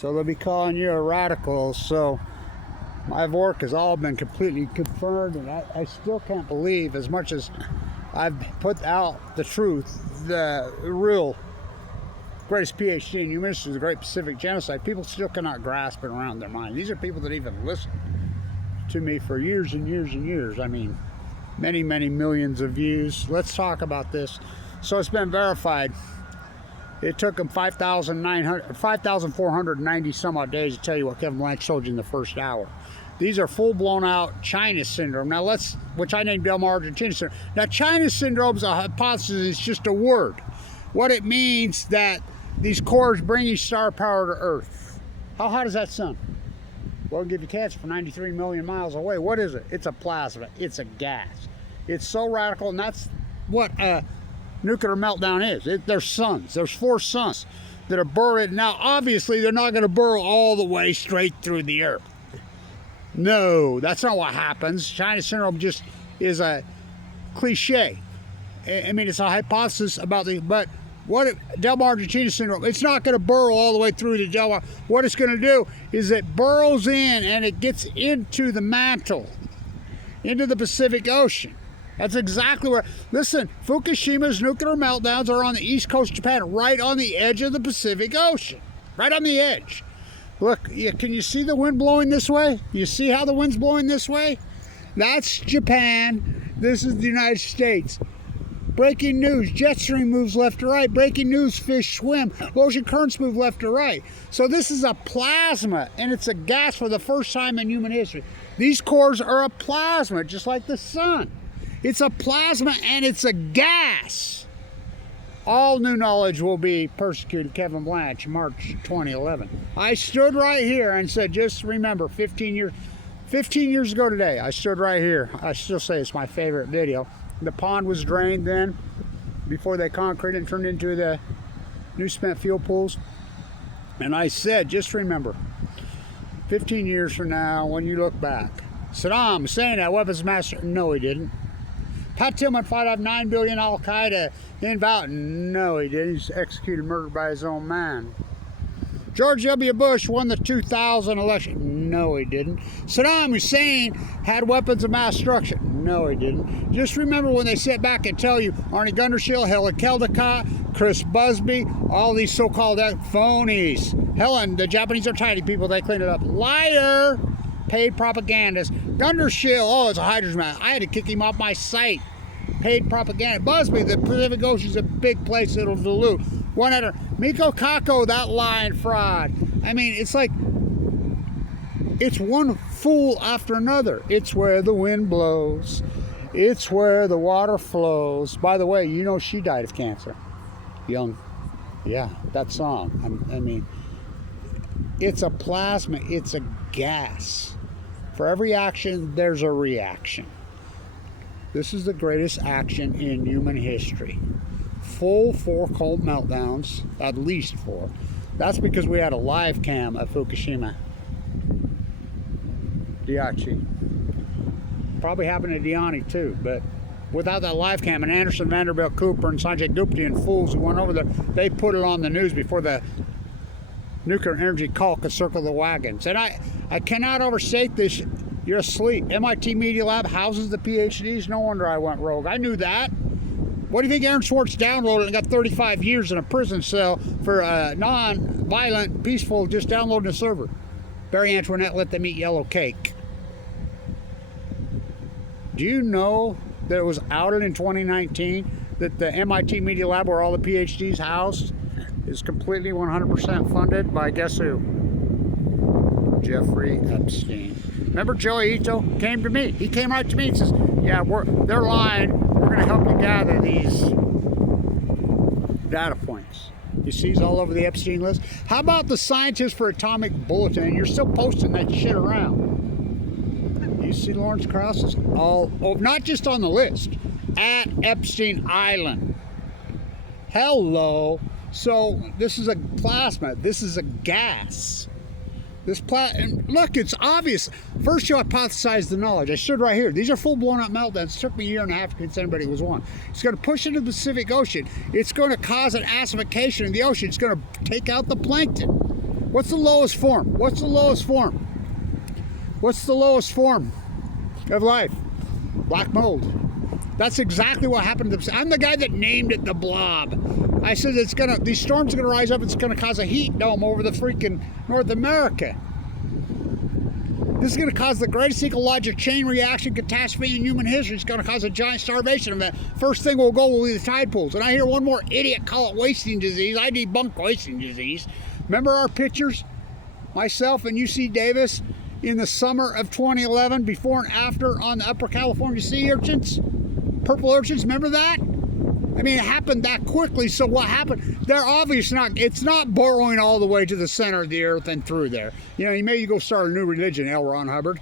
So they'll be calling you a radical. So my work has all been completely confirmed, and I still can't believe, as much as I've put out the truth, the real greatest PhD in human history, the Great Pacific Genocide, people still cannot grasp it around their mind. These are people that even listen to me for years and years and years. I mean, many, many millions of views. Let's talk about this. So it's been verified. It took them 5,490 some odd days to tell you what Kevin Blanch told you in the first hour. These are full-blown out China syndrome. Now which I named Delmar Argentina syndrome. Now China syndrome is a hypothesis, it's just a word. What it means that these cores bring you star power to Earth. How hot does that sun? Well, it'll give you cancer from 93 million miles away. What is it? It's a plasma. It's a gas. It's so radical, and that's what a nuclear meltdown is. There's suns. There's 4 suns that are buried. Now, obviously, they're not going to burrow all the way straight through the Earth. No, that's not what happens. China syndrome just is a cliche. I mean, it's a hypothesis about but what Delmar Argentina syndrome, it's not going to burrow all the way through to Delmar. What it's going to do is it burrows in and it gets into the mantle, into the Pacific Ocean. That's exactly where, listen, Fukushima's nuclear meltdowns are on the east coast of Japan, right on the edge of the Pacific Ocean. Right on the edge. Look, can you see the wind blowing this way? You see how the wind's blowing this way? That's Japan. This is the United States. Breaking news, jet stream moves left to right. Breaking news, fish swim. Ocean currents move left to right. So this is a plasma, and it's a gas for the first time in human history. These cores are a plasma, just like the sun. It's a plasma, and it's a gas. All new knowledge will be persecuted. Kevin Blanch, March 2011. I stood right here and said, just remember, 15 years ago today, I stood right here. I still say it's my favorite video. The pond was drained then, before they concreted and turned into the new spent fuel pools. And I said, just remember, 15 years from now, when you look back, Saddam Hussein had weapons of mass destruction. No, he didn't. Pat Tillman fought off 9 billion Al-Qaeda inbound. No, he didn't. He's executed, murdered by his own man. George W. Bush won the 2000 election. No, he didn't. Saddam Hussein had weapons of mass destruction. No, he didn't. Just remember when they sit back and tell you Arnie Gundershield, Helen Caldicott, Chris Busby, all these so-called phonies. Helen, the Japanese are tidy people. They clean it up. Liar. Paid propagandist. Gundershield, oh, it's a hydrogen man. I had to kick him off my site. Paid propaganda. Busby, the Pacific Ocean's a big place that'll dilute. One other, Miko Kako, that lying fraud. I mean, it's like, it's one fool after another. It's where the wind blows. It's where the water flows. By the way, you know she died of cancer. Young. Yeah, that song. I mean, it's a plasma. It's a gas. For every action, there's a reaction. This is the greatest action in human history. Full 4 cold meltdowns, at least 4. That's because we had a live cam at Fukushima. Diachi. Probably happened to Diani too, but without that live cam, and Anderson, Vanderbilt, Cooper, and Sanjay Gupta and fools who went over there, they put it on the news before the nuclear energy cult could circle the wagons. And I cannot overstate this. You're asleep. MIT Media Lab houses the PhDs. No wonder I went rogue. I knew that. What do you think Aaron Swartz downloaded and got 35 years in a prison cell for non-violent, peaceful, just downloading a server? Barry Antoinette let them eat yellow cake. Do you know that it was outed in 2019 that the MIT Media Lab, where all the PhDs housed, is completely 100% funded by guess who? Jeffrey Epstein. Remember Joey Ito came to me. He came right to me and says, yeah, they're lying. We're going to help you gather these data points. You see he's all over the Epstein list. How about the scientists for Atomic Bulletin? You're still posting that shit around. You see Lawrence Krauss is not just on the list, at Epstein Island. Hello. So this is a plasma. This is a gas. And look, it's obvious. First, you hypothesize the knowledge. I stood right here. These are full-blown up meltdowns. It took me a year and a half to convince anybody was one. It's going to push into the Pacific Ocean. It's going to cause an acidification in the ocean. It's going to take out the plankton. What's the lowest form? What's the lowest form? What's the lowest form of life? Black mold. That's exactly what happened to them. I'm the guy that named it the blob. I said these storms are gonna rise up. It's gonna cause a heat dome over the freaking North America. This is going to cause the greatest ecological chain reaction catastrophe in human history. It's going to cause a giant starvation event. First thing will be the tide pools. And I hear one more idiot call it wasting disease. I debunk wasting disease. Remember our pictures, myself and UC Davis, in the summer of 2011, before and after on the Upper California sea urchins? Purple urchins, remember that? I mean, it happened that quickly, so what happened? They're obviously it's not burrowing all the way to the center of the earth and through there. You know, you may go start a new religion, L. Ron Hubbard,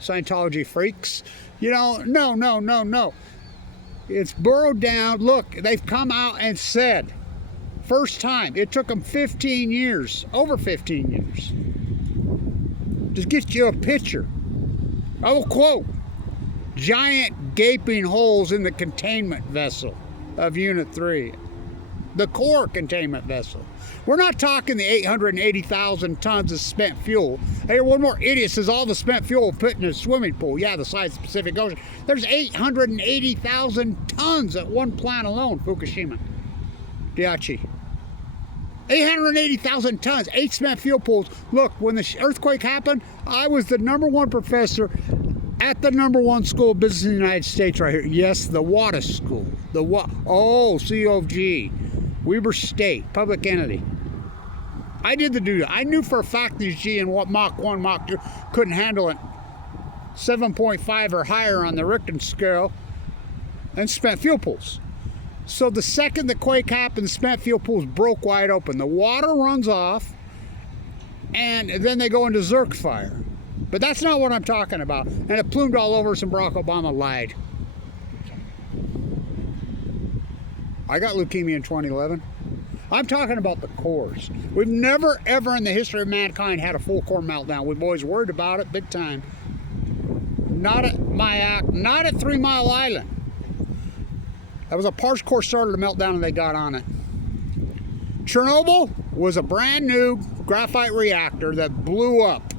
Scientology freaks. You know, no. It's burrowed down. Look, they've come out and said, first time, it took them 15 years, over 15 years, to get you a picture. I will quote, giant gaping holes in the containment vessel of Unit 3, the core containment vessel. We're not talking the 880,000 tons of spent fuel. Hey, one more idiot says all the spent fuel put in a swimming pool. Yeah, the size of the Pacific Ocean. There's 880,000 tons at one plant alone, FUKUSHIMA. Daiichi. 880,000 tons, 8 spent fuel pools. Look, when the earthquake happened, I was the #1 professor at the #1 school of business in the United States right here. Yes, the Wattis School. CEO of G. Weber State, public entity. I did the duty. I knew for a fact these G and what Mach 1, Mach 2 couldn't handle it. 7.5 or higher on the Richter scale, and spent fuel pools. So the second the quake happened, the spent fuel pools broke wide open. The water runs off, and then they go into Zerk fire. But that's not what I'm talking about. And it plumed all over us, and Barack Obama lied. I got leukemia in 2011. I'm talking about the cores. We've never, ever in the history of mankind had a full core meltdown. We've always worried about it big time. Not at Mayak, not at 3 Mile Island. That was a parts core starter to melt down, and they got on it. Chernobyl was a brand new graphite reactor that blew up.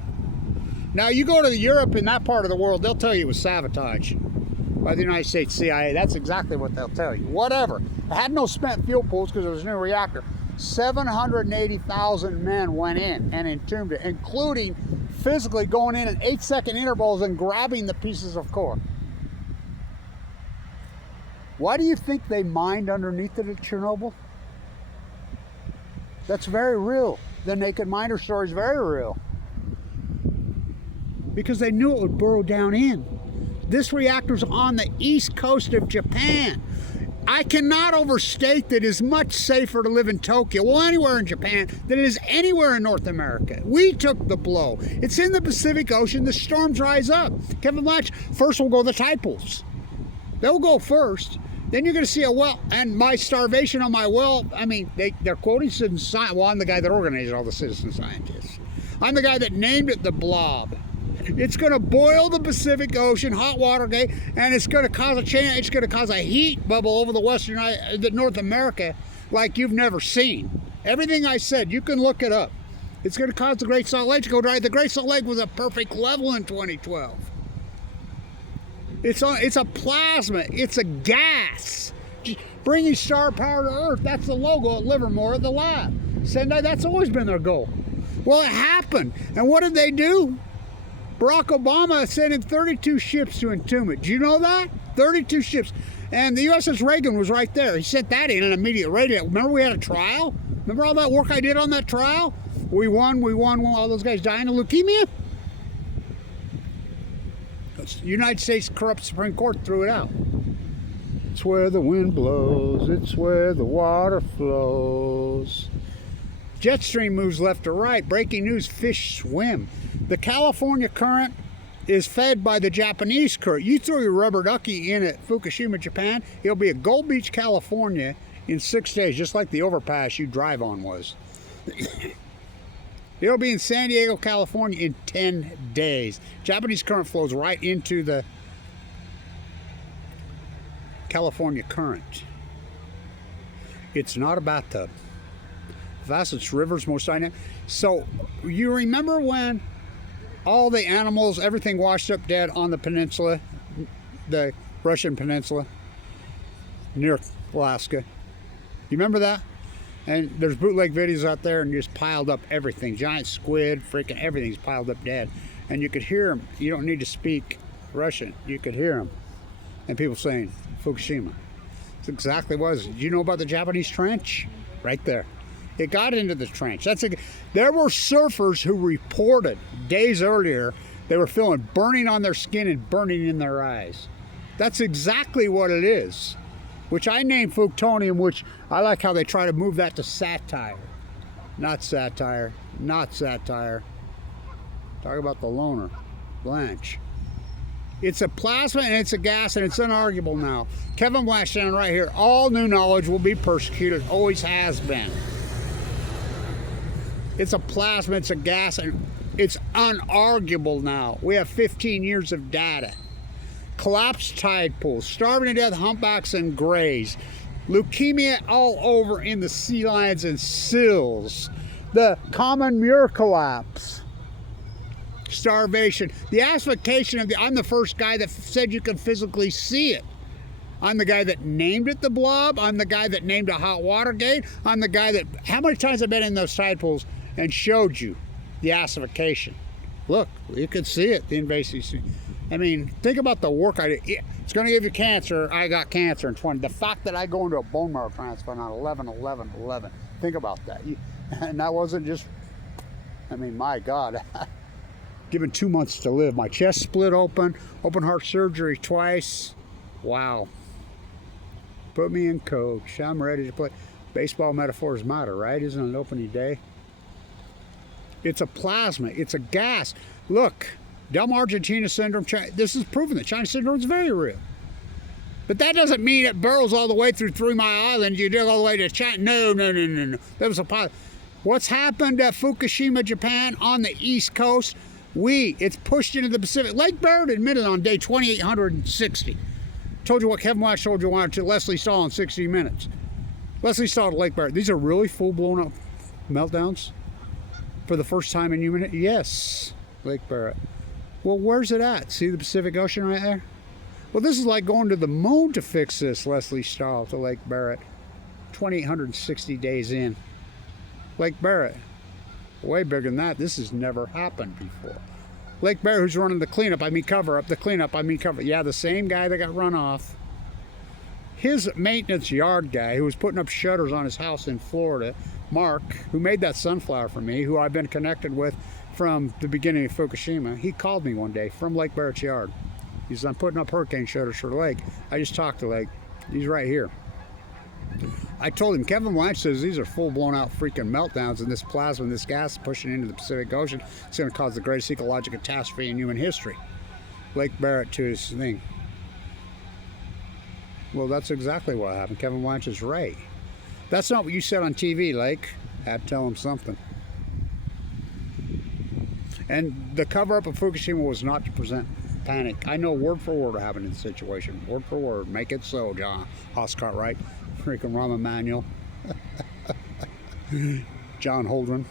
Now, you go to Europe, in that part of the world, they'll tell you it was sabotage by the United States CIA. That's exactly what they'll tell you. Whatever. It had no spent fuel pools because it was a new reactor. 780,000 men went in and entombed it, including physically going in at 8-second intervals and grabbing the pieces of core. Why do you think they mined underneath it at Chernobyl? That's very real. The naked miner story is very real. Because they knew it would burrow down in. This reactor's on the east coast of Japan. I cannot overstate that it is much safer to live in Tokyo, well, anywhere in Japan, than it is anywhere in North America. We took the blow. It's in the Pacific Ocean. The storms rise up. Kevin Blatch, first will go the tide pools. They'll go first. Then you're going to see a well, and my starvation on my well, I mean, they're quoting citizen scientists. Well, I'm the guy that organized all the citizen scientists. I'm the guy that named it the blob. It's going to boil the Pacific Ocean, hot water gate, and it's going to cause a chain. It's going to cause a heat bubble over the North America like you've never seen. Everything I said, you can look it up. It's going to cause the Great Salt Lake to go dry. The Great Salt Lake was a perfect level in 2012. It's a plasma. It's a gas. Bringing star power to Earth. That's the logo at Livermore at the lab. Sendai, that's always been their goal. Well, it happened. And what did they do? Barack Obama sent in 32 ships to entomb it. Do you know that? 32 ships. And the USS Reagan was right there. He sent that in an immediate radio. Remember we had a trial? Remember all that work I did on that trial? We won, all those guys dying of leukemia? The United States corrupt Supreme Court threw it out. It's where the wind blows. It's where the water flows. Jet stream moves left to right. Breaking news, fish swim. The California current is fed by the Japanese current. You throw your rubber ducky in at Fukushima, Japan, it'll be at Gold Beach, California in 6 days, just like the overpass you drive on was. It'll be in San Diego, California in 10 days. Japanese current flows right into the California current. It's not a bathtub. fastest rivers, most dynamic. So you remember when all the animals, everything washed up dead on the peninsula, the Russian peninsula near Alaska? You remember that? And there's bootleg videos out there, and just piled up everything. Giant squid, freaking everything's piled up dead. And you could hear them. You don't need to speak Russian. You could hear them. And people saying, Fukushima. That's exactly what it was. Did you know about the Japanese trench? Right there. It got into the trench. There were surfers who reported days earlier they were feeling burning on their skin and burning in their eyes. That's exactly what it is. Which I named FUKTONIUM, which I like how they try to move that to satire. Not satire. Not satire. Talk about the loner. Blanche. It's a plasma and it's a gas, and it's unarguable now. Kevin Blanche down right here. All new knowledge will be persecuted. Always has been. It's a plasma, it's a gas, and it's unarguable now. We have 15 years of data. Collapsed tide pools, starving to death humpbacks and grays, leukemia all over in the sea lions and sills, the common muir collapse, starvation, the asphyxiation of the, I'm the first guy that said you can physically see it. I'm the guy that named it the blob. I'm the guy that named a hot water gate. I'm the guy that, how many times I've been in those tide pools and showed you the acidification. Look, you can see it, the invasive. I mean, think about the work I did. It's going to give you cancer. I got cancer in 20. The fact that I go into a bone marrow transplant on 11/11/11. Think about that. And that wasn't just, I mean, my God. Given 2 months to live. My chest split open. Open heart surgery twice. Wow. Put me in coach. I'm ready to play. Baseball metaphors matter, right? Isn't it opening day? It's a plasma. It's a gas. Look. Delm Argentina syndrome, this is proven that China syndrome is very real. But that doesn't mean it burrows all the way through 3 Mile Island, you dig all the way to China. No. That was a pilot. What's happened at Fukushima, Japan, on the East Coast? It's pushed into the Pacific. Lake Barrett admitted on day 2860. Told you what Kevin Watch told you to Leslie Stahl in 60 Minutes. Leslie Stahl to Lake Barrett. These are really full-blown up meltdowns for the first time in human. Yes, Lake Barrett. Well, where's it at? See the Pacific Ocean right there? Well, this is like going to the moon to fix this, Leslie Stahl to Lake Barrett. 2,860 days in. Lake Barrett. Way bigger than that. This has never happened before. Lake Barrett, who's running the cleanup, cover up. The cleanup, cover. Yeah, the same guy that got run off. His maintenance yard guy, who was putting up shutters on his house in Florida, Mark, who made that sunflower for me, who I've been connected with from the beginning of Fukushima, he called me one day from Lake Barrett's yard. He says, I'm putting up hurricane shutters for the lake. I just talked to Lake. He's right here. I told him, Kevin Blanche says these are full blown out freaking meltdowns, and this plasma and this gas pushing into the Pacific Ocean, it's going to cause the greatest ecological catastrophe in human history. Lake Barrett to his thing. Well, that's exactly what happened. Kevin Blanche is right. That's not what you said on TV, Lake. I had to tell him something. And the cover-up of Fukushima was not to present panic. I know word for word what happened in the situation. Word for word. Make it so, John Cartwright. Freaking Rahm Emanuel. John Holdren.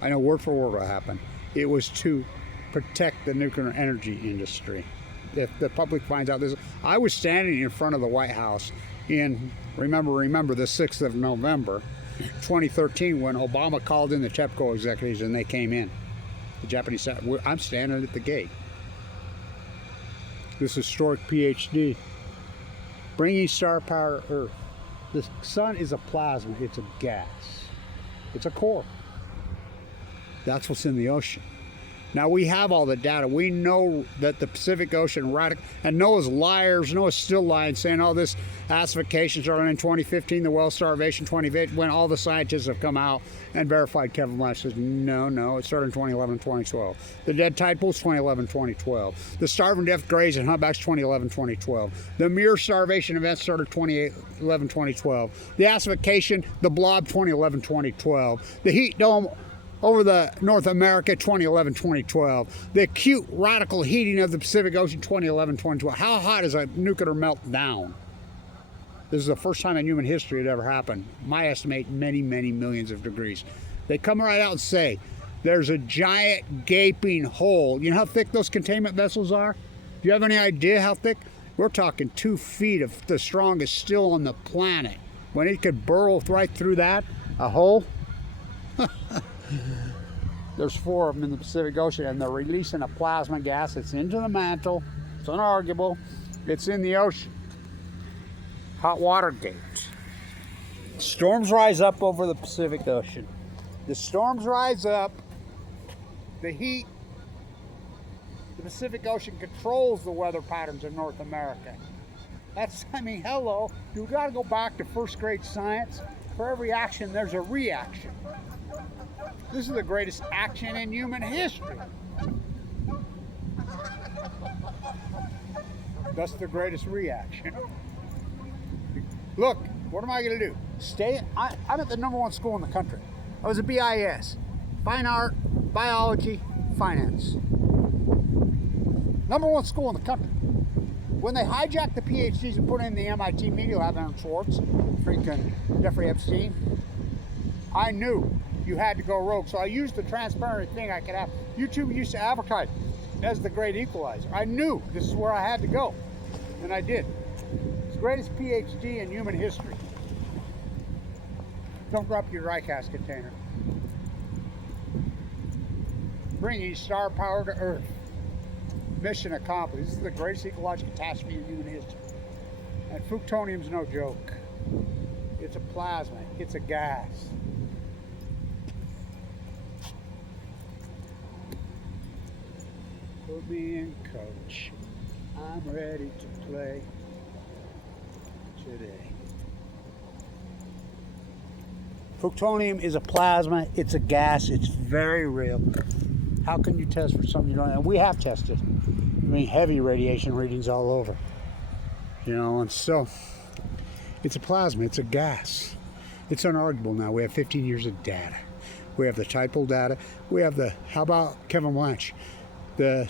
I know word for word what happened. It was to protect the nuclear energy industry. If the public finds out this, I was standing in front of the White House in, remember the 6th of November, 2013, when Obama called in the TEPCO executives and they came in. The Japanese side. I'm standing at the gate. This historic PhD. Bringing star power to Earth. The sun is a plasma. It's a gas. It's a core. That's what's in the ocean. Now we have all the data. We know that the Pacific Ocean and Noah's liars, Noah's still lying, saying all this acidification started in 2015, the well starvation 2015, when all the scientists have come out and verified. Kevin Blanche says, no, it started in 2011, 2012. The dead tide pools, 2011, 2012. The starving death grays and humpbacks, 2011, 2012. The mere starvation event started 2011, 2012. The acidification, the blob, 2011, 2012. The heat dome over the North America, 2011, 2012. The acute radical heating of the Pacific Ocean, 2011, 2012. How hot is a nuclear meltdown? This is the first time in human history it ever happened. My estimate, many, many millions of degrees. They come right out and say, there's a giant gaping hole. You know how thick those containment vessels are? Do you have any idea how thick? We're talking 2 feet of the strongest steel on the planet. When it could burrow right through that, a hole. There's 4 of them in the Pacific Ocean, and they're releasing a plasma gas. It's into the mantle. It's unarguable. It's in the ocean. Hot water gate. Storms rise up over the Pacific Ocean. The storms rise up. The heat. The Pacific Ocean controls the weather patterns in North America. That's, I mean, hello. You got to go back to first grade science. For every action, there's a reaction. This is the greatest action in human history. That's the greatest reaction. Look, what am I going to do? I'm at the #1 school in the country. I was a BIS. Fine art, biology, finance. #1 school in the country. When they hijacked the PhDs and put in the MIT Media Lab, Aaron Schwartz, freaking Jeffrey Epstein, I knew you had to go rogue. So I used the transparent thing I could have. YouTube used to advertise as the great equalizer. I knew this is where I had to go, and I did. It's the greatest PhD in human history. Don't drop your dry cast container. Bringing star power to Earth. Mission accomplished. This is the greatest ecological catastrophe in human history. And FUKTONIUM's no joke. It's a plasma. It's a gas. Put me in, coach. I'm ready to play today. FUKTONIUM is a plasma. It's a gas. It's very real. How can you test for something you don't know? And we have tested. I mean, heavy radiation readings all over. You know, and so it's a plasma. It's a gas. It's unarguable now. We have 15 years of data. We have the tidal data. We have the, how about Kevin Blanch? The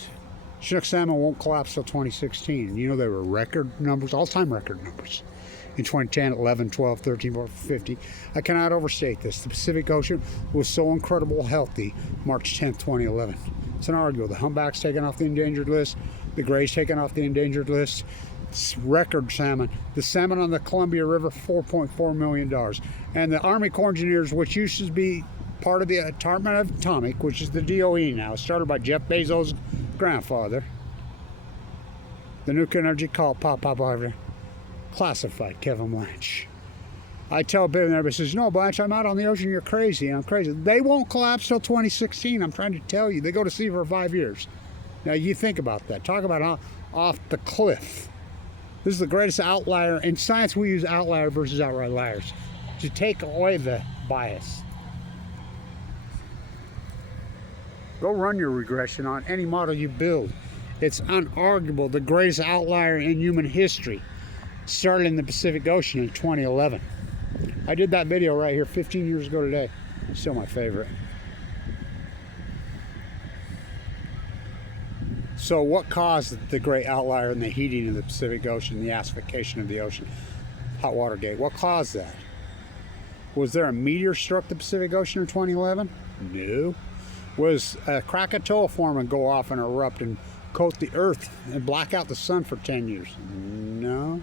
Chinook salmon won't collapse till 2016. You know, they were record numbers, all-time record numbers. In 2010, 11, 12, 13, 14, 15. I cannot overstate this. The Pacific Ocean was so incredible healthy March 10th, 2011. It's unarguable. The humpback's taken off the endangered list. The gray's taken off the endangered list. It's record salmon. The salmon on the Columbia River, $4.4 million. And the Army Corps of Engineers, which used to be part of the Department of Atomic, which is the DOE now, started by Jeff Bezos' grandfather. The nuclear energy call, pop, classified Kevin Blanch. I tell Bill and everybody says, no, Blanch, I'm out on the ocean, you're crazy. And I'm crazy. They won't collapse till 2016. I'm trying to tell you. They go to sea for 5 years. Now, you think about that. Talk about off the cliff. This is the greatest outlier. In science, we use outlier versus outliers to take away the bias. Go run your regression on any model you build. It's unarguable. The greatest outlier in human history started in the Pacific Ocean in 2011. I did that video right here 15 years ago today. Still my favorite. So what caused the great outlier in the heating of the Pacific Ocean, the acidification of the ocean? Hot water gate. What caused that? Was there a meteor struck the Pacific Ocean in 2011? No. Was a Krakatoa form and go off and erupt and coat the earth and black out the sun for 10 years? No.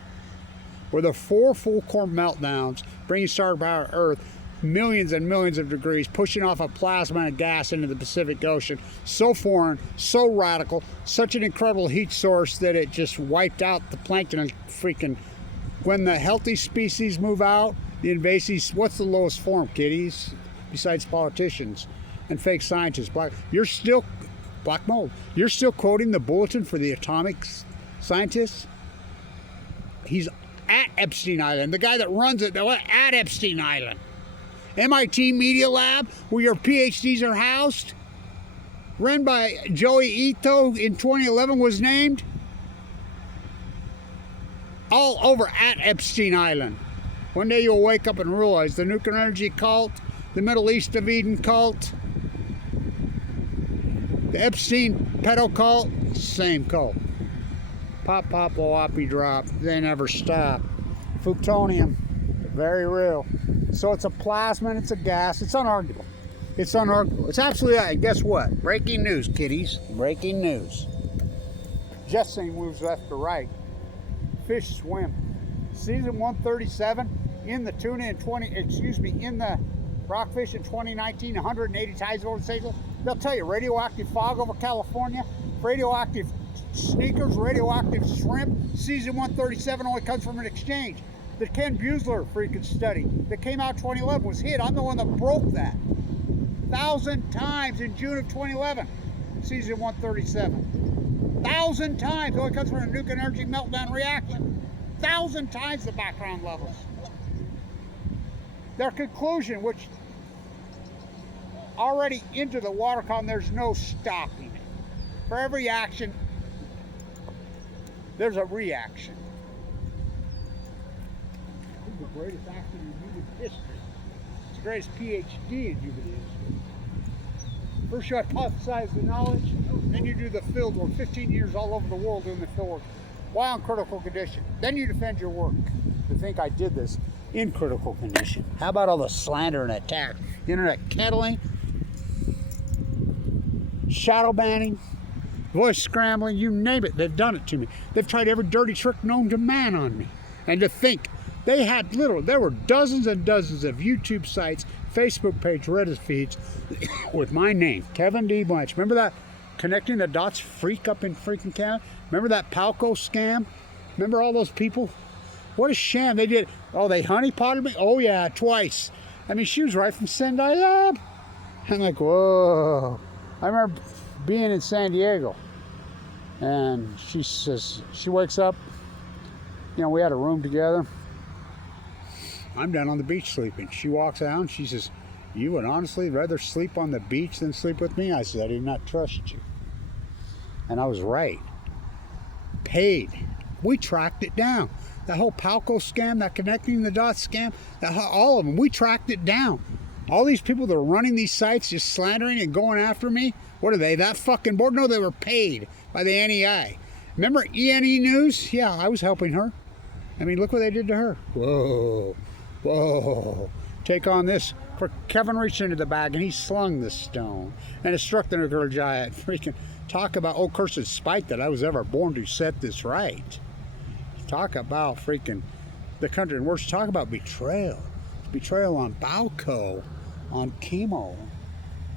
Were there 4 full core meltdowns bringing star power to Earth, millions and millions of degrees, pushing off a plasma and gas into the Pacific Ocean, so foreign, so radical, such an incredible heat source that it just wiped out the plankton and freaking, when the healthy species move out, the invasives, what's the lowest form, kiddies, besides politicians and fake scientists? Black mold. You're still quoting the bulletin for the atomic scientists? He's at Epstein Island. The guy that runs it, they're at Epstein Island. MIT Media Lab, where your PhDs are housed, run by Joey Ito in 2011 was named. All over at Epstein Island. One day you'll wake up and realize the nuclear energy cult, the Middle East of Eden cult, the Epstein pedo cult, same cult. Pop, pop, whoppy drop. They never stop. FUKTONIUM, very real. So it's a plasma and it's a gas. It's unarguable. It's unarguable. It's absolutely right. Guess what? Breaking news, kiddies. Breaking news. Just saying moves left to right. Fish swim. Season 137 in the tuna in in the rockfish in 2019, 180 tides over the Seychelles. They'll tell you radioactive fog over California, radioactive sneakers, radioactive shrimp. Season 137 only comes from an exchange. The Ken Buesler freaking study that came out 2011 was hit. I'm the one that broke that. 1,000 times in June of 2011. Season 137. 1,000 times only comes from a nuclear energy meltdown reaction. 1,000 times the background levels. Their conclusion, which already into the water column, there's no stopping it. For every action, there's a reaction. This is the greatest action in human history. It's the greatest PhD in human history. First you hypothesize the knowledge, then you do the field work. 15 years all over the world doing the field work. Why on critical condition? Then you defend your work. To think I did this in critical condition. How about all the slander and attack? Internet kettling, shadow banning, voice scrambling, you name it, they've done it to me. They've tried every dirty trick known to man on me. And to think, there were dozens and dozens of YouTube sites, Facebook page, Reddit feeds with my name, Kevin D. Blanch. Remember that connecting the dots freak up in freaking Canada? Remember that Palco scam? Remember all those people? What a sham. They did. Oh, they honeypotted me? Oh, yeah, twice. I mean, she was right from Sendai Lab. I'm like, whoa. I remember being in San Diego, and she says, she wakes up, you know, we had a room together. I'm down on the beach sleeping. She walks out and she says, you would honestly rather sleep on the beach than sleep with me? I said, I do not trust you. And I was right. Paid. We tracked it down. That whole Palco scam, that connecting the dots scam, all of them, we tracked it down. All these people that are running these sites just slandering and going after me, what are they, that fucking bored? No, they were paid by the NEI. Remember ENE News? Yeah, I was helping her. I mean, look what they did to her. Whoa, whoa. Take on this. Kevin reached into the bag and he slung the stone. And it struck the nuclear giant. Freaking talk about, oh, cursed spite that I was ever born to set this right. Talk about freaking the country and worse. Talk about betrayal. Betrayal on Balco, on chemo.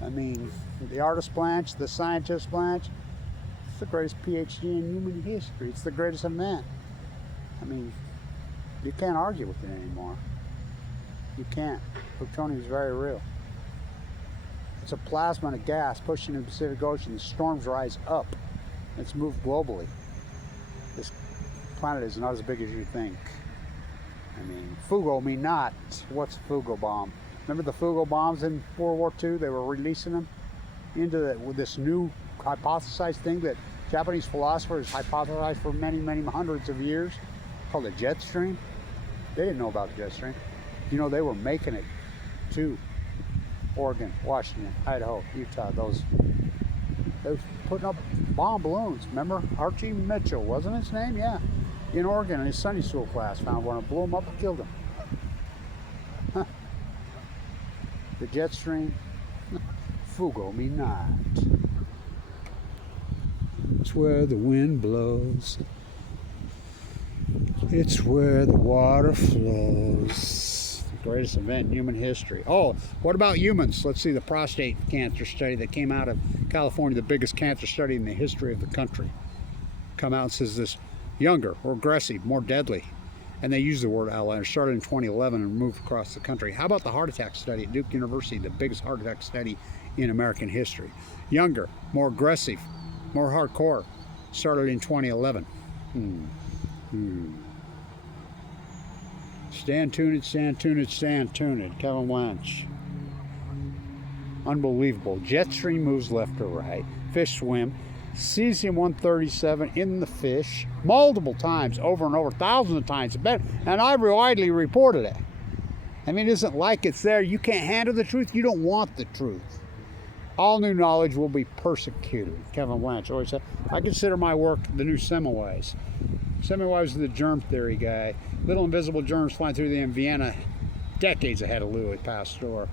I mean, the artist Blanche, the scientist Blanche, it's the greatest PhD in human history. It's the greatest event. I mean, you can't argue with it anymore. You can't. Plutonium is very real. It's a plasma and a gas pushing in the Pacific Ocean. The storms rise up. It's moved globally. This planet is not as big as you think. I mean, Fugo me not. What's a Fugo bomb? Remember the Fugo bombs in World War II? They were releasing them into with this new hypothesized thing that Japanese philosophers hypothesized for many, many hundreds of years, called a jet stream. They didn't know about the jet stream. You know, they were making it to Oregon, Washington, Idaho, Utah. They were putting up bomb balloons. Remember Archie Mitchell, wasn't his name? Yeah. In Oregon, in his Sunday school class, found one and blew him up and killed him. Huh. The jet stream, Fugo me not. It's where the wind blows. It's where the water flows. The greatest event in human history. Oh, what about humans? Let's see the prostate cancer study that came out of California, the biggest cancer study in the history of the country. Come out and says this. Younger, more aggressive, more deadly. And they use the word outlier. Started in 2011 and moved across the country. How about the heart attack study at Duke University, the biggest heart attack study in American history? Younger, more aggressive, more hardcore. Started in 2011. Stand tuned, stand tuned, stand tuned. Kevin Lynch. Unbelievable. Jet stream moves left to right. Fish swim. Cesium 137 in the fish multiple times, over and over, thousands of times. And I widely reported it. I mean, it isn't like it's there. You can't handle the truth. You don't want the truth. All new knowledge will be persecuted. Kevin Blanch always said, I consider my work the new Semmelweis. Semmelweis was the germ theory guy. Little invisible germs flying through the in Vienna decades ahead of Louis Pasteur.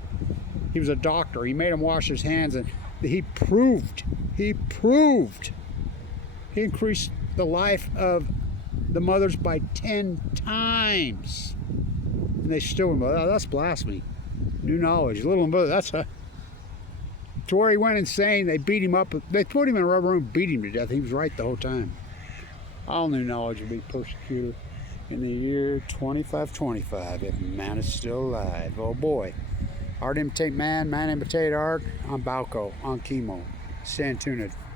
He was a doctor. He made him wash his hands, and he proved he increased the life of the mothers by 10 times. And they still went, oh, that's blasphemy. New knowledge. Little invisible, that's a... To where he went insane, they beat him up. They put him in a rubber room, beat him to death. He was right the whole time. All new knowledge will be persecuted in the year 2525 if man is still alive. Oh boy. Art imitate man, man imitate art. On Balco, on chemo. Stay tuned.